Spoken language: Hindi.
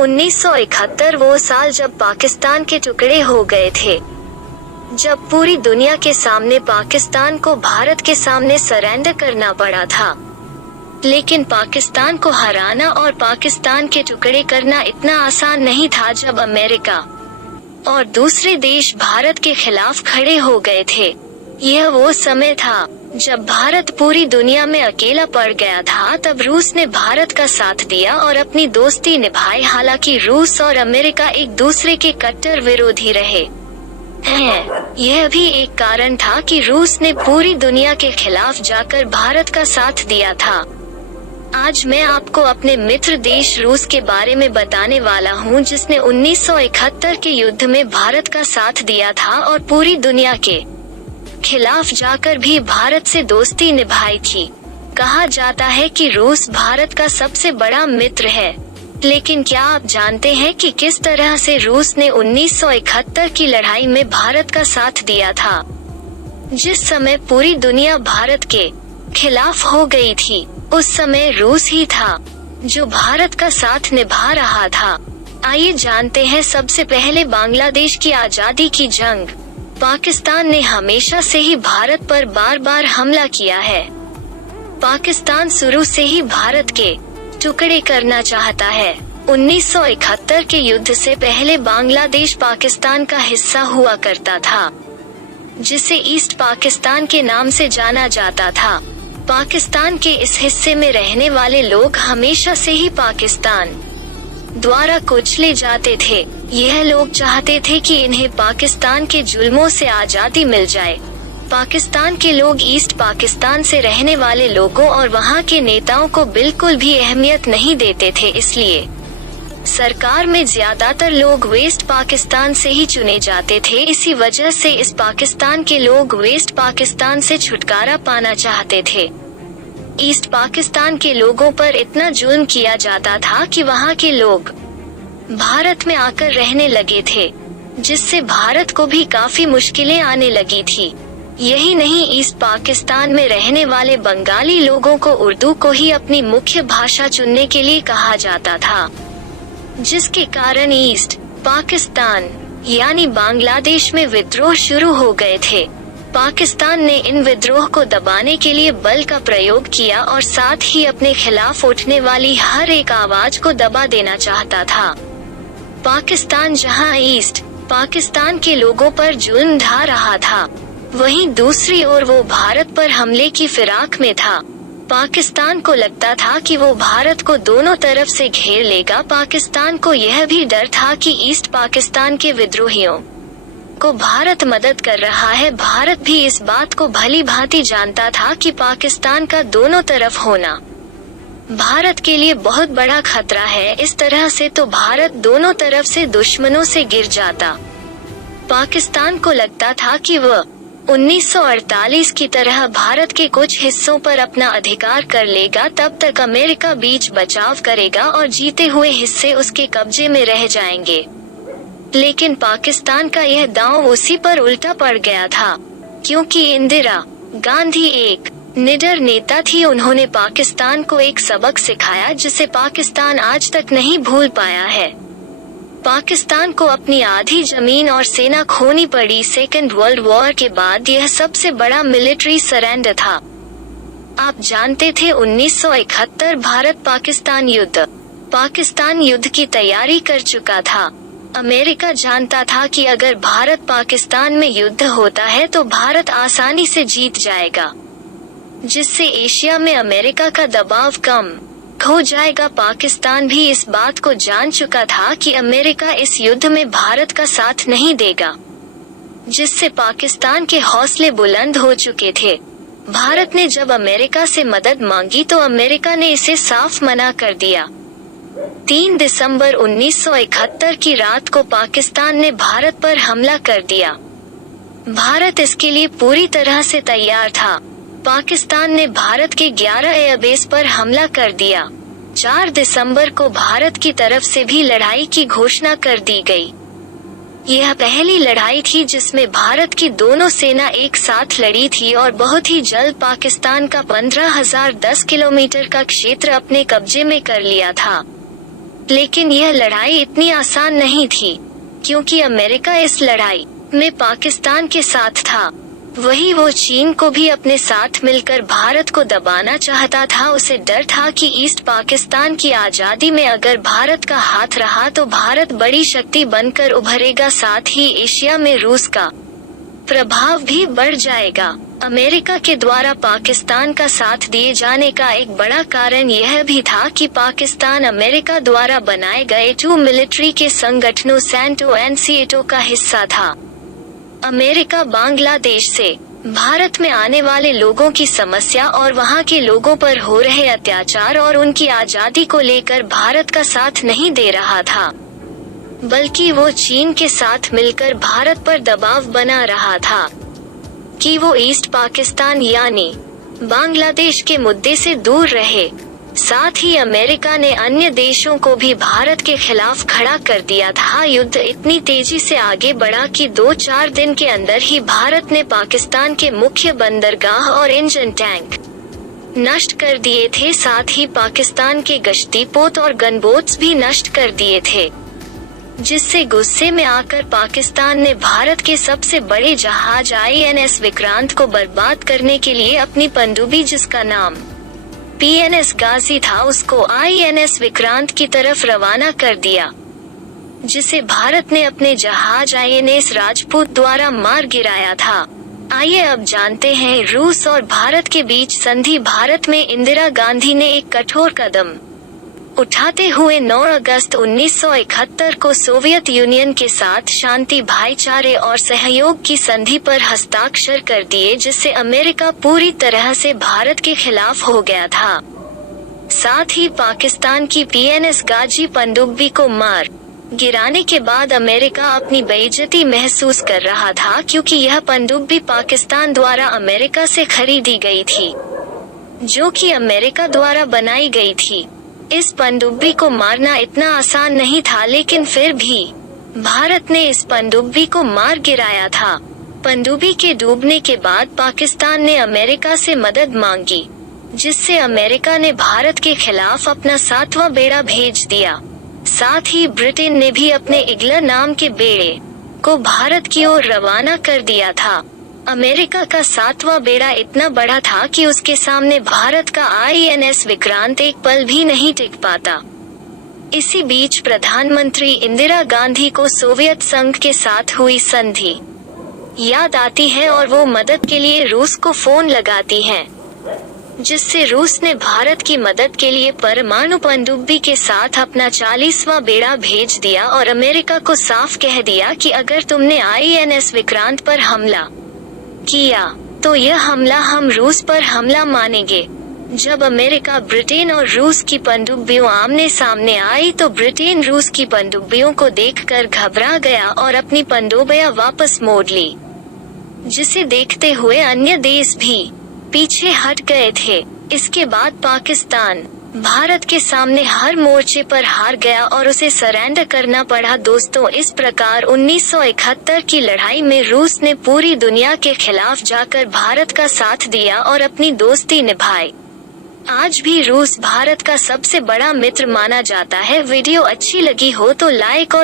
1971 वो साल जब पाकिस्तान के टुकड़े हो गए थे, जब पूरी दुनिया के सामने पाकिस्तान को भारत के सामने सरेंडर करना पड़ा था। लेकिन पाकिस्तान को हराना और पाकिस्तान के टुकड़े करना इतना आसान नहीं था जब अमेरिका और दूसरे देश भारत के खिलाफ खड़े हो गए थे। यह वो समय था जब भारत पूरी दुनिया में अकेला पड़ गया था। तब रूस ने भारत का साथ दिया और अपनी दोस्ती निभाई। हालांकि रूस और अमेरिका एक दूसरे के कट्टर विरोधी रहे हैं। यह भी एक कारण था कि रूस ने पूरी दुनिया के खिलाफ जाकर भारत का साथ दिया था। आज मैं आपको अपने मित्र देश रूस के बारे में बताने वाला हूँ, जिसने 1971 के युद्ध में भारत का साथ दिया था और पूरी दुनिया के खिलाफ जाकर भी भारत से दोस्ती निभाई थी। कहा जाता है कि रूस भारत का सबसे बड़ा मित्र है। लेकिन क्या आप जानते हैं कि किस तरह से रूस ने 1971 की लड़ाई में भारत का साथ दिया था, जिस समय पूरी दुनिया भारत के खिलाफ हो गई थी? उस समय रूस ही था जो भारत का साथ निभा रहा था। आइए जानते हैं। सबसे पहले बांग्लादेश की आजादी की जंग। पाकिस्तान ने हमेशा से ही भारत पर बार बार हमला किया है। पाकिस्तान शुरू से ही भारत के टुकड़े करना चाहता है। 1971 के युद्ध से पहले बांग्लादेश पाकिस्तान का हिस्सा हुआ करता था, जिसे ईस्ट पाकिस्तान के नाम से जाना जाता था। पाकिस्तान के इस हिस्से में रहने वाले लोग हमेशा से ही पाकिस्तान द्वारा कुचले जाते थे। यह लोग चाहते थे कि इन्हें पाकिस्तान के जुल्मों से आजादी मिल जाए। पाकिस्तान के लोग ईस्ट पाकिस्तान से रहने वाले लोगों और वहां के नेताओं को बिल्कुल भी अहमियत नहीं देते थे। इसलिए सरकार में ज्यादातर लोग वेस्ट पाकिस्तान से ही चुने जाते थे। इसी वजह से इस पाकिस्तान के लोग वेस्ट पाकिस्तान से छुटकारा पाना चाहते थे। ईस्ट पाकिस्तान के लोगों पर इतना जुल्म किया जाता था कि वहां के लोग भारत में आकर रहने लगे थे, जिससे भारत को भी काफी मुश्किलें आने लगी थी। यही नहीं, ईस्ट पाकिस्तान में रहने वाले बंगाली लोगों को उर्दू को ही अपनी मुख्य भाषा चुनने के लिए कहा जाता था, जिसके कारण ईस्ट पाकिस्तान यानी बांग्लादेश में विद्रोह शुरू हो गए थे। पाकिस्तान ने इन विद्रोह को दबाने के लिए बल का प्रयोग किया और साथ ही अपने खिलाफ उठने वाली हर एक आवाज को दबा देना चाहता था। पाकिस्तान जहां ईस्ट पाकिस्तान के लोगों पर जुल्म ढा रहा था, वहीं दूसरी ओर वो भारत पर हमले की फिराक में था। पाकिस्तान को लगता था कि वो भारत को दोनों तरफ से घेर लेगा। पाकिस्तान को यह भी डर था कि ईस्ट पाकिस्तान के विद्रोहियों को भारत मदद कर रहा है। भारत भी इस बात को भली भांति जानता था कि पाकिस्तान का दोनों तरफ होना भारत के लिए बहुत बड़ा खतरा है। इस तरह से तो भारत दोनों तरफ से दुश्मनों से गिर जाता। पाकिस्तान को लगता था कि वह 1948 की तरह भारत के कुछ हिस्सों पर अपना अधिकार कर लेगा। तब तक अमेरिका बीच बचाव करेगा और जीते हुए हिस्से उसके कब्जे में रह जाएंगे। लेकिन पाकिस्तान का यह दांव उसी पर उल्टा पड़ गया था, क्योंकि इंदिरा गांधी एक निडर नेता थी। उन्होंने पाकिस्तान को एक सबक सिखाया जिसे पाकिस्तान आज तक नहीं भूल पाया है। पाकिस्तान को अपनी आधी जमीन और सेना खोनी पड़ी। सेकेंड वर्ल्ड वॉर के बाद यह सबसे बड़ा मिलिट्री सरेंडर था। आप जानते थे 1971 भारत पाकिस्तान युद्ध। पाकिस्तान युद्ध की तैयारी कर चुका था। अमेरिका जानता था कि अगर भारत पाकिस्तान में युद्ध होता है तो भारत आसानी से जीत जाएगा, जिससे एशिया में अमेरिका का दबाव कम हो जाएगा। पाकिस्तान भी इस बात को जान चुका था कि अमेरिका इस युद्ध में भारत का साथ नहीं देगा, जिससे पाकिस्तान के हौसले बुलंद हो चुके थे। भारत ने जब अमेरिका से मदद मांगी तो अमेरिका ने इसे साफ मना कर दिया। 3 दिसंबर 1971 की रात को पाकिस्तान ने भारत पर हमला कर दिया। भारत इसके लिए पूरी तरह से तैयार था। पाकिस्तान ने भारत के 11 एयरबेस पर हमला कर दिया। 4 दिसंबर को भारत की तरफ से भी लड़ाई की घोषणा कर दी गई। यह पहली लड़ाई थी जिसमें भारत की दोनों सेना एक साथ लड़ी थी और बहुत ही जल्द पाकिस्तान का 15,010 किलोमीटर का क्षेत्र अपने कब्जे में कर लिया था। लेकिन यह लड़ाई इतनी आसान नहीं थी, क्योंकि अमेरिका इस लड़ाई में पाकिस्तान के साथ था। वही वो चीन को भी अपने साथ मिलकर भारत को दबाना चाहता था। उसे डर था कि ईस्ट पाकिस्तान की आजादी में अगर भारत का हाथ रहा तो भारत बड़ी शक्ति बनकर उभरेगा, साथ ही एशिया में रूस का प्रभाव भी बढ़ जाएगा। अमेरिका के द्वारा पाकिस्तान का साथ दिए जाने का एक बड़ा कारण यह भी था कि पाकिस्तान अमेरिका द्वारा बनाए गए 2 मिलिट्री के संगठनों सैंटो एंड सीएटो का हिस्सा था। अमेरिका बांग्लादेश से भारत में आने वाले लोगों की समस्या और वहां के लोगों पर हो रहे अत्याचार और उनकी आजादी को लेकर भारत का साथ नहीं दे रहा था, बल्कि वो चीन के साथ मिलकर भारत पर दबाव बना रहा था कि वो ईस्ट पाकिस्तान यानी बांग्लादेश के मुद्दे से दूर रहे। साथ ही अमेरिका ने अन्य देशों को भी भारत के खिलाफ खड़ा कर दिया था। युद्ध इतनी तेजी से आगे बढ़ा कि 2-4 दिन के अंदर ही भारत ने पाकिस्तान के मुख्य बंदरगाह और इंजन टैंक नष्ट कर दिए थे। साथ ही पाकिस्तान के गश्ती पोत और गनबोट्स भी नष्ट कर दिए थे, जिससे गुस्से में आकर पाकिस्तान ने भारत के सबसे बड़े जहाज INS विक्रांत को बर्बाद करने के लिए अपनी पनडुब्बी, जिसका नाम PNS गाजी था, उसको INS विक्रांत की तरफ रवाना कर दिया, जिसे भारत ने अपने जहाज INS राजपूत द्वारा मार गिराया था। आइए अब जानते हैं रूस और भारत के बीच संधि। भारत में इंदिरा गांधी ने एक कठोर कदम उठाते हुए 9 अगस्त 1971 को सोवियत यूनियन के साथ शांति, भाईचारे और सहयोग की संधि पर हस्ताक्षर कर दिए, जिससे अमेरिका पूरी तरह से भारत के खिलाफ हो गया था। साथ ही पाकिस्तान की PNS गाजी पनडुब्बी को मार गिराने के बाद अमेरिका अपनी बेइज्जती महसूस कर रहा था, क्योंकि यह पनडुब्बी पाकिस्तान द्वारा अमेरिका से खरीदी गई थी, जो कि अमेरिका द्वारा बनाई गई थी। इस पनडुब्बी को मारना इतना आसान नहीं था, लेकिन फिर भी भारत ने इस पनडुब्बी को मार गिराया था। पनडुब्बी के डूबने के बाद पाकिस्तान ने अमेरिका से मदद मांगी, जिससे अमेरिका ने भारत के खिलाफ अपना 7वां बेड़ा भेज दिया। साथ ही ब्रिटेन ने भी अपने ईगल नाम के बेड़े को भारत की ओर रवाना कर दिया था। अमेरिका का 7वां बेड़ा इतना बड़ा था कि उसके सामने भारत का INS विक्रांत एक पल भी नहीं टिक पाता। इसी बीच प्रधानमंत्री इंदिरा गांधी को सोवियत संघ के साथ हुई संधि याद आती है और वो मदद के लिए रूस को फोन लगाती हैं, जिससे रूस ने भारत की मदद के लिए परमाणु पनडुब्बी के साथ अपना 40वां बेड़ा भेज दिया और अमेरिका को साफ कह दिया कि अगर तुमने INS विक्रांत पर हमला किया तो यह हमला हम रूस पर हमला मानेंगे। जब अमेरिका, ब्रिटेन और रूस की पनडुब्बियों आमने सामने आई तो ब्रिटेन रूस की पनडुब्बियों को देखकर घबरा गया और अपनी पनडुब्बियां वापस मोड़ ली, जिसे देखते हुए अन्य देश भी पीछे हट गए थे। इसके बाद पाकिस्तान भारत के सामने हर मोर्चे पर हार गया और उसे सरेंडर करना पड़ा। दोस्तों, इस प्रकार 1971 की लड़ाई में रूस ने पूरी दुनिया के खिलाफ जाकर भारत का साथ दिया और अपनी दोस्ती निभाई। आज भी रूस भारत का सबसे बड़ा मित्र माना जाता है। वीडियो अच्छी लगी हो तो लाइक और